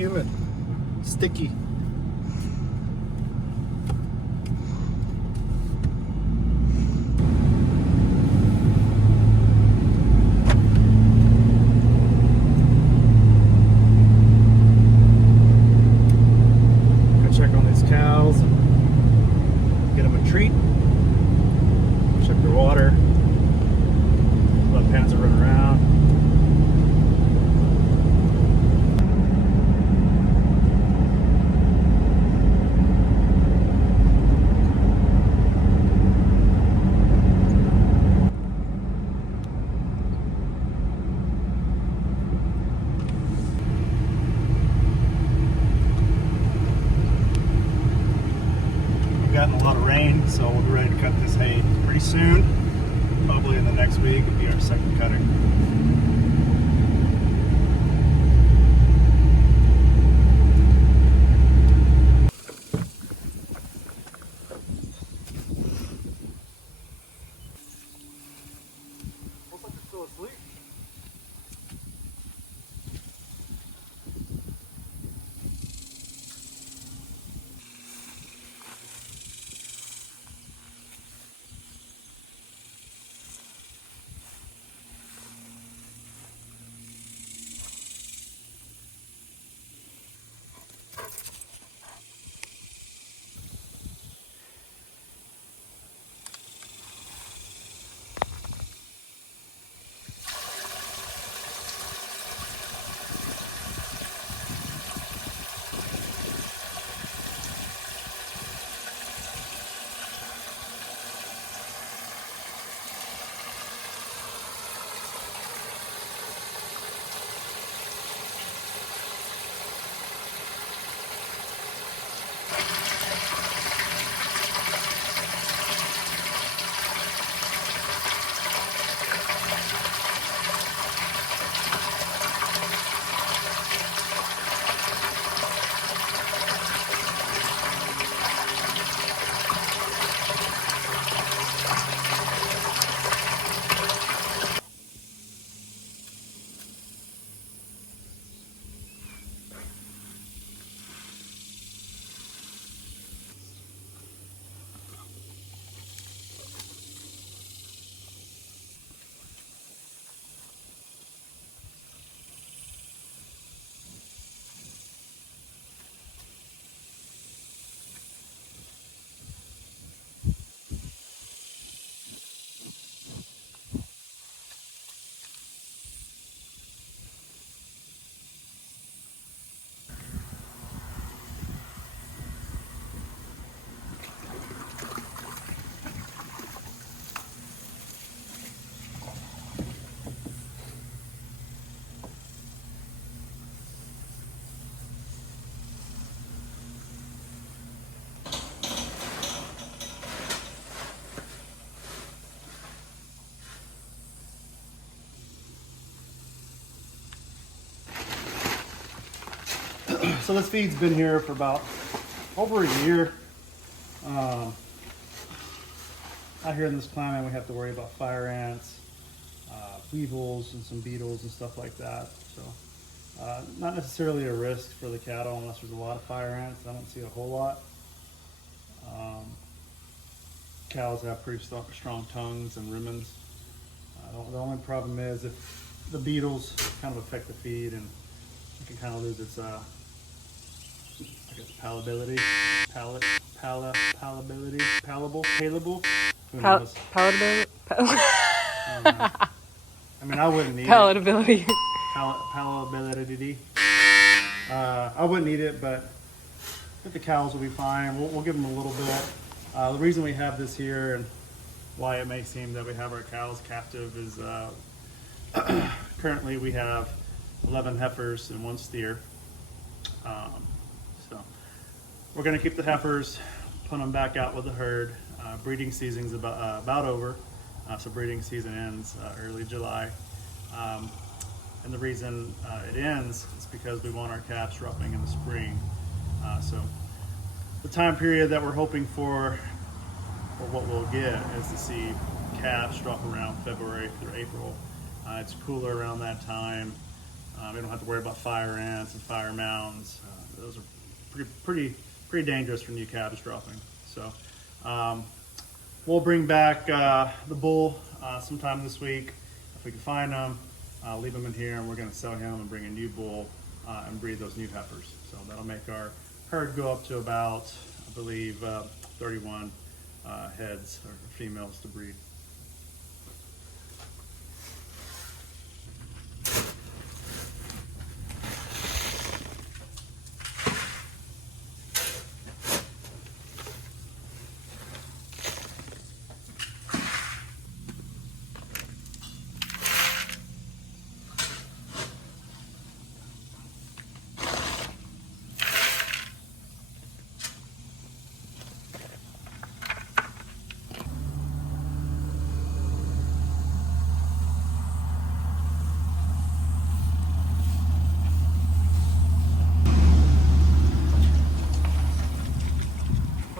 humid, sticky. Check on these cows and get them a treat. Check their water. Let Panzer run around. Gotten a lot of rain, so we'll be ready to cut this hay pretty soon. Probably in the next week will be our second cutting. Looks like they're still asleep. So this feed's been here for about over a year. Out here in this climate, we have to worry about fire ants, weevils, and some beetles and stuff like that. So not necessarily a risk for the cattle unless there's a lot of fire ants. I don't see a whole lot. Cows have pretty strong tongues and rumens. The only problem is if the beetles kind of affect the feed and it can kind of lose its I guess palatability, palatable. Who knows? Palatability. I mean, I wouldn't need Palatability. it. Palatability. I wouldn't need it, but I think the cows will be fine. We'll give them a little bit. The reason we have this here and why it may seem that we have our cows captive is currently we have 11 heifers and 1 steer. So we're going to keep the heifers, put them back out with the herd. Breeding season's about over, so breeding season ends early July. And the reason it ends is because we want our calves dropping in the spring. So the time period that we're hoping for, or what we'll get, is to see calves drop around February through April. It's cooler around that time. We don't have to worry about fire ants and fire mounds. Those are pretty dangerous for new calves dropping. So we'll bring back the bull sometime this week if we can find them. Leave them in here, and we're going to sell him and bring a new bull and breed those new heifers. So that'll make our herd go up to about, I believe, 31 heads or females to breed.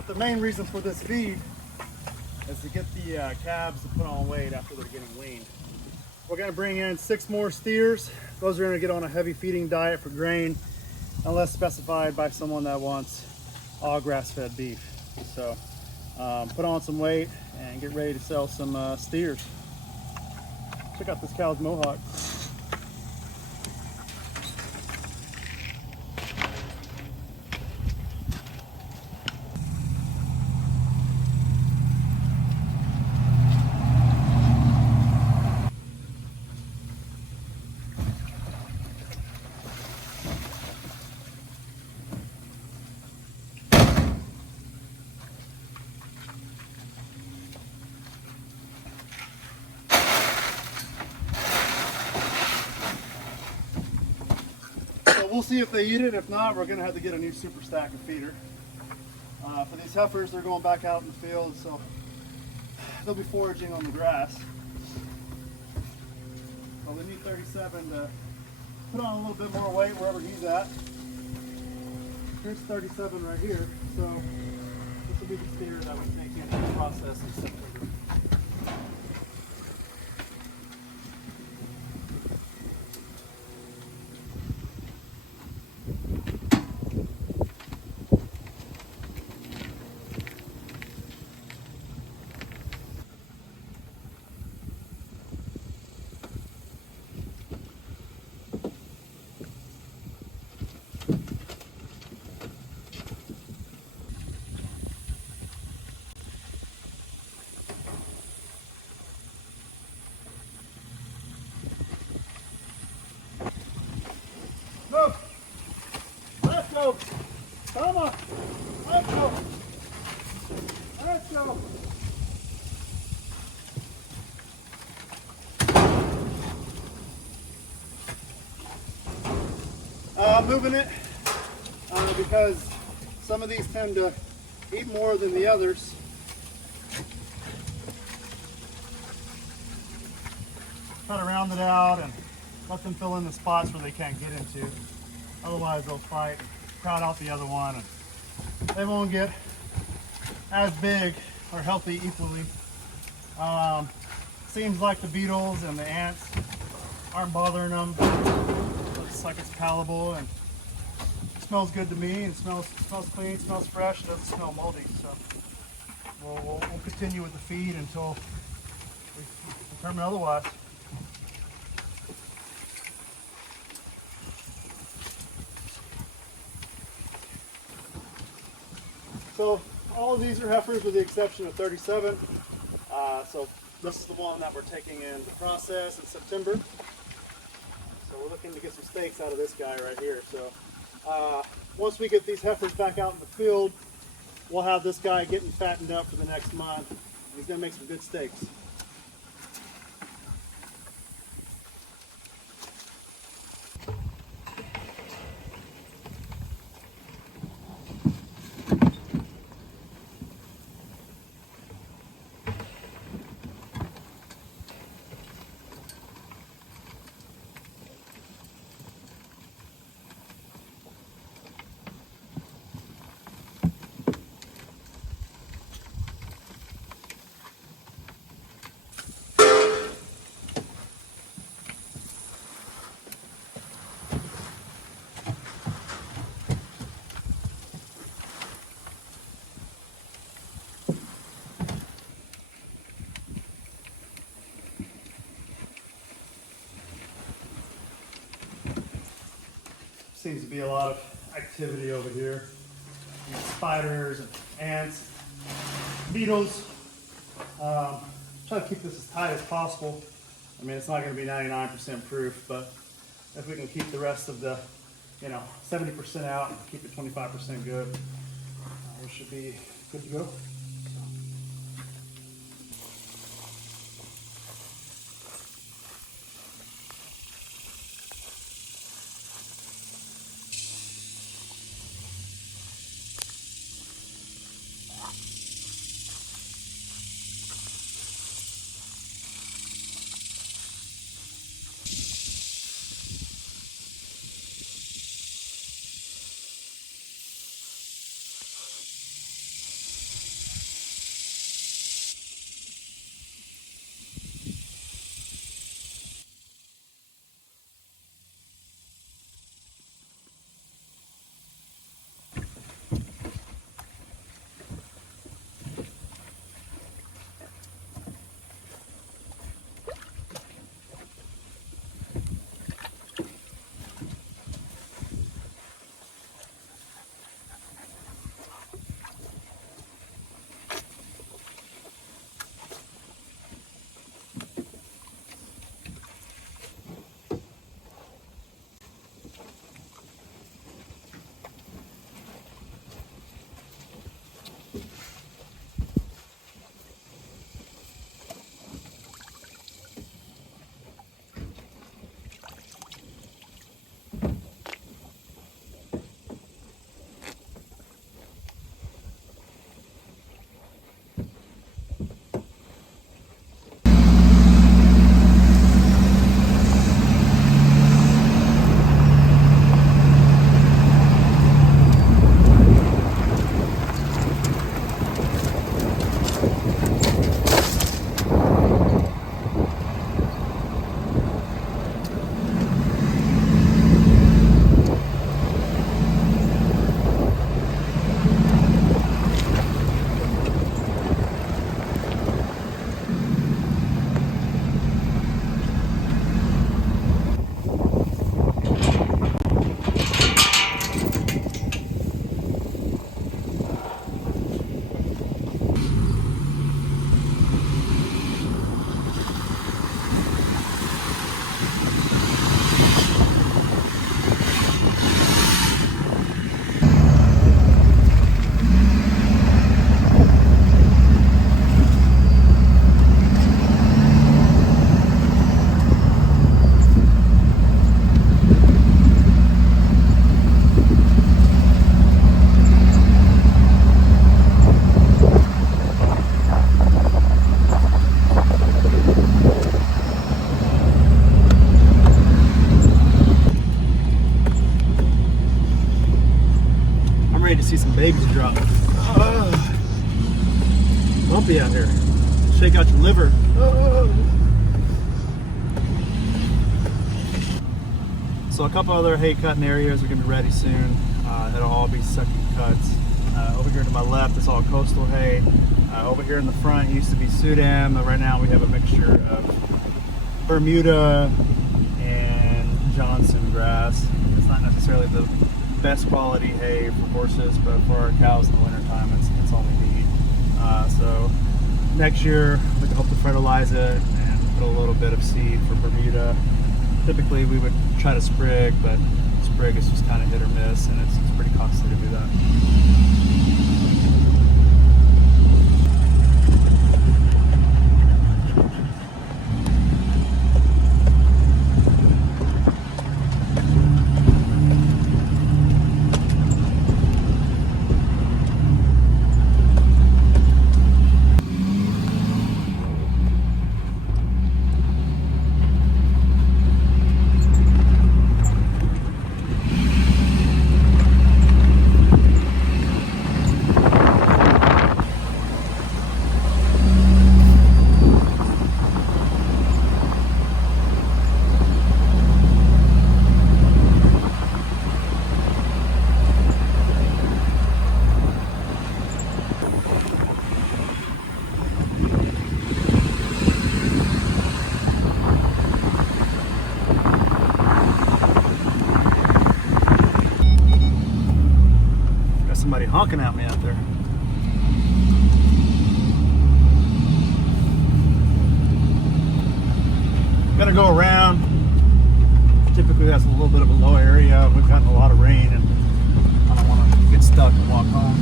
The main reason for this feed is to get the calves to put on weight after they're getting weaned. We're going to bring in 6 more steers. Those are going to get on a heavy feeding diet for grain, unless specified by someone that wants all grass-fed beef. So put on some weight and get ready to sell some steers. Check out this cow's mohawk. We'll see if they eat it. If not, we're going to have to get a new super stacker feeder. For these heifers, they're going back out in the field, so they'll be foraging on the grass. Well, they need 37 to put on a little bit more weight wherever he's at. Here's 37 right here, so this will be the steer that we take into the process in September. Go! Let's go! Come on! Let's go! Let's go! Moving it because some of these tend to eat more than the others. Try to round it out and let them fill in the spots where they can't get into. Otherwise they'll fight, crowd out the other one, and they won't get as big or healthy equally. Seems like the beetles and the ants aren't bothering them. Looks like it's palatable and it smells good to me, and smells clean, smells fresh, doesn't smell moldy. So we'll continue with the feed until we determine otherwise. So all of these are heifers with the exception of 37. So this is the one that we're taking in the process in September. So we're looking to get some steaks out of this guy right here. So once we get these heifers back out in the field, we'll have this guy getting fattened up for the next month. He's going to make some good steaks. Seems to be a lot of activity over here. Spiders and ants, beetles. Try to keep this as tight as possible. I mean, it's not going to be 99% proof, but if we can keep the rest of the, 70% out and keep it 25% good, we should be good to go. ready to see some babies drop. Bumpy out here. Shake out your liver. So a couple other hay cutting areas are going to be ready soon. That'll all be sucking cuts. Over here to my left is all coastal hay. Over here in the front used to be Sudan. Right now we have a mixture of Bermuda and Johnson grass. It's not necessarily the best quality hay for horses, but for our cows in the wintertime, it's all we need. So next year we can hope to fertilize it and put a little bit of seed for Bermuda. Typically we would try to sprig, but sprig is just kind of hit or miss, and it's pretty costly to do that. honking at me out there. I'm gonna go around. Typically that's a little bit of a low area. We've gotten a lot of rain and I don't want to get stuck and walk home.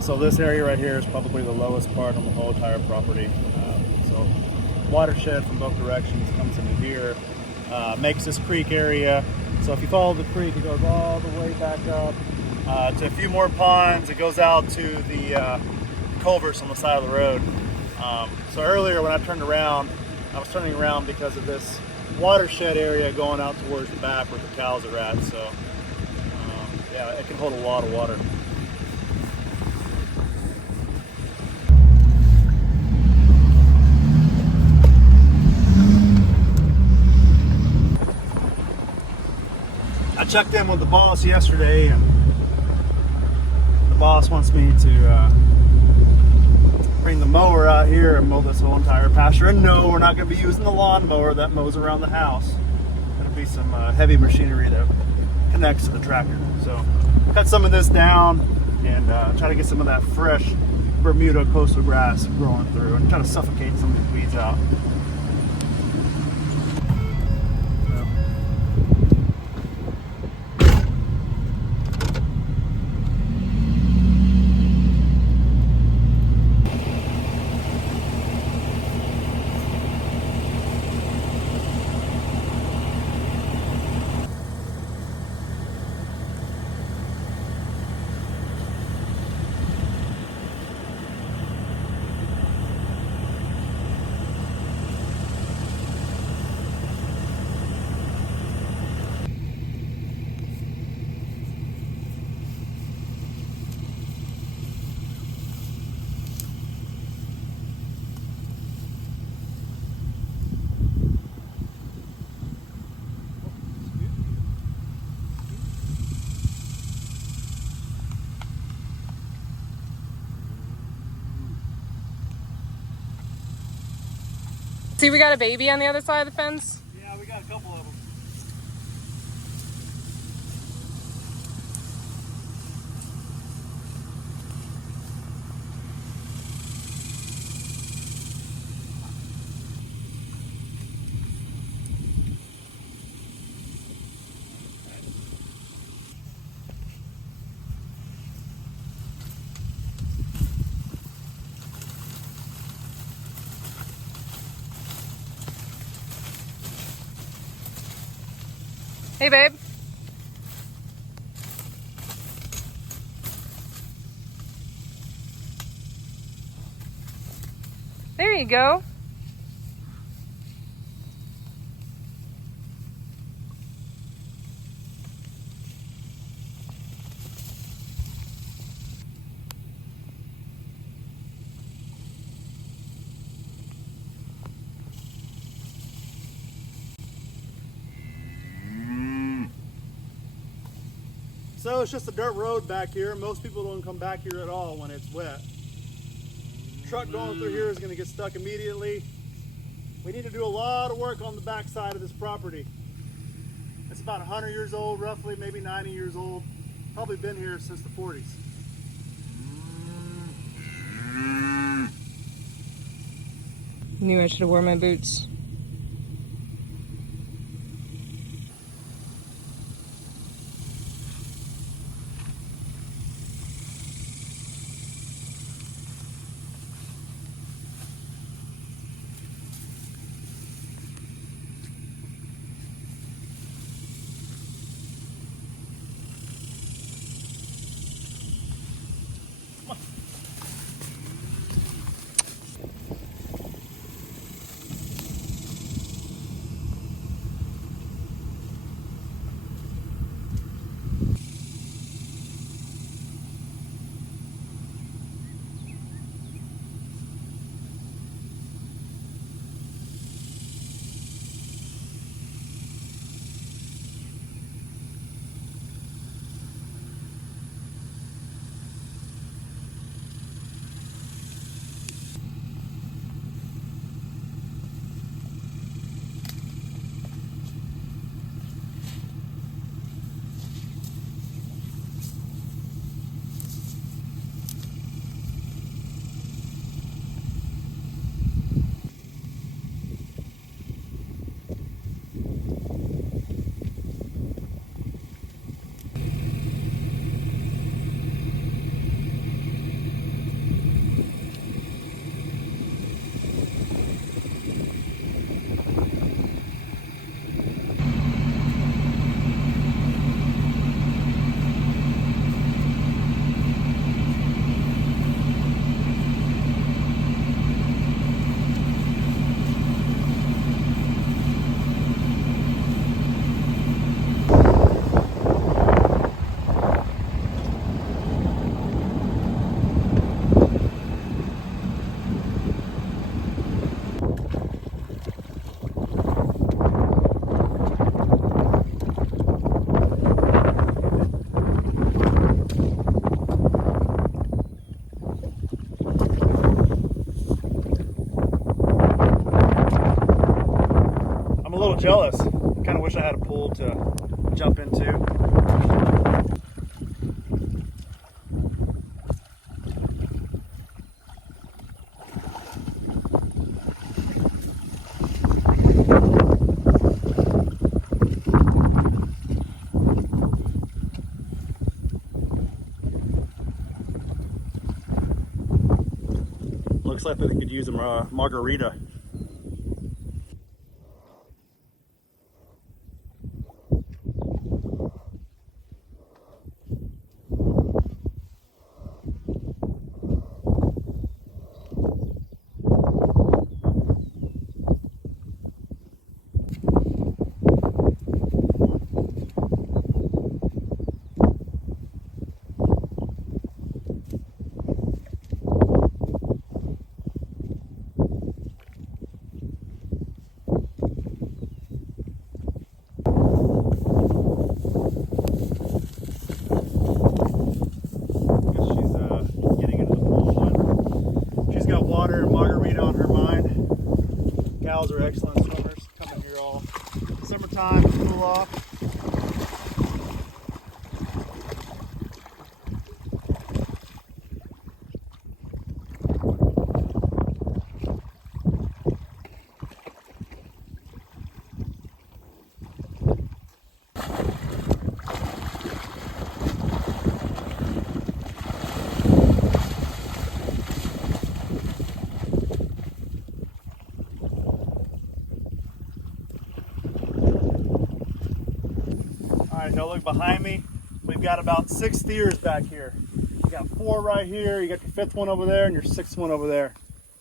So this area right here is probably the lowest part on the whole entire property. So watershed from both directions comes into here, makes this creek area. So if you follow the creek, it goes all the way back up to a few more ponds. It goes out to the culverts on the side of the road. So earlier when I turned around, I was turning around because of this watershed area going out towards the back where the cows are at. So yeah, it can hold a lot of water. I checked in with the boss yesterday, and the boss wants me to bring the mower out here and mow this whole entire pasture. And no, we're not going to be using the lawnmower that mows around the house. It'll be some heavy machinery that connects to the tractor. So cut some of this down and try to get some of that fresh Bermuda coastal grass growing through and try to suffocate some of these weeds out. See, we got a baby on the other side of the fence. Yeah, we got a couple of them. Hey, babe. There you go. So it's just a dirt road back here. Most people don't come back here at all when it's wet. Truck going through here is going to get stuck immediately. We need to do a lot of work on the back side of this property. It's about 100 years old, roughly, maybe 90 years old. Probably been here since the 40s. Knew I should have worn my boots. little jealous. Kind of wish I had a pool to jump into. Looks like they could use a margarita. Water and margarita on her mind. Gals are excellent swimmers. Come in here all summertime to cool off. Alright, now look behind me. We've got about 6 steers back here. You got 4 right here, you got your 5th one over there, and your 6th one over there.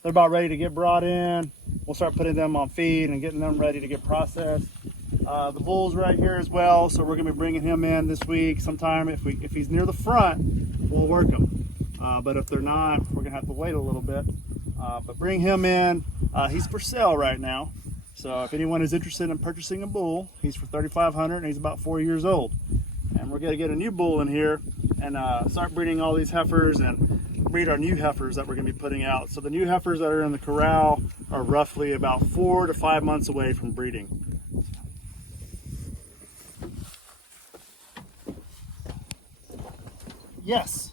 They're about ready to get brought in. We'll start putting them on feed and getting them ready to get processed. The bull's right here as well, so we're going to be bringing him in this week sometime. If he's near the front, we'll work him. But if they're not, we're going to have to wait a little bit. But bring him in. He's for sale right now. So if anyone is interested in purchasing a bull, he's for $3,500 and he's about 4 years old. And we're going to get a new bull in here and start breeding all these heifers and breed our new heifers that we're going to be putting out. So the new heifers that are in the corral are roughly about 4 to 5 months away from breeding. Yes.